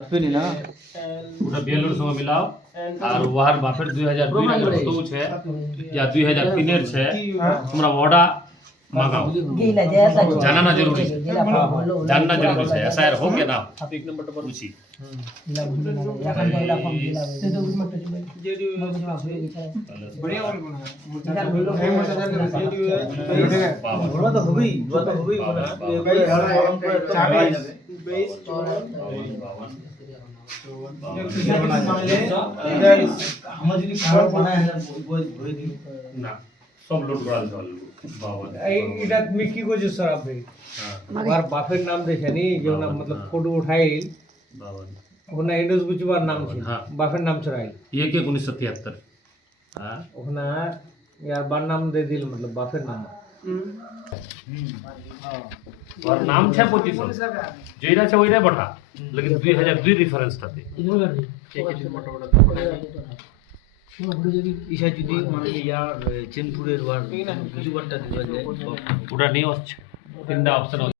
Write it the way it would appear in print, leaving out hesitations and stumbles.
আসবেনি না ওটা বিয়ালোর সঙ্গে মিলাও আর ওয়ার বাপের 2002 এর কত છે या 2003 এর છે তোমরা ওটা মাগাও জানানা জরুরি জাননা জরুরি છે एसआईआर हो गया ना एक नंबर पर पूछी बढ़िया और गुण ঘোড়া তো হবেই ভাই চাবি আমার যদি খারাপ বানায় না সব লোড করা চল বাবা এটা তুমি কি করছো স্যার আপনি আর বাপের নাম দেখেনি যে না मतलब फोटो उठाई बाबा ওখানে এডোস বুঝবার নাম ছিল হ্যাঁ। বাপের নাম ছড়াই ये के 1973 हां ওখানে यार बार नाम दे दिल मतलब बापের नाम और नाम छे 2500 যেটা আছে ওইটাই পাঠা लेकिन 2002 রেফারেন্সটাতে ঈশা যদি মানে ইয়ার চেনপুরের ওয়ার কিছু বারটা দিবা যায় ওটা নিয়ে আসছে তিনটা অপশন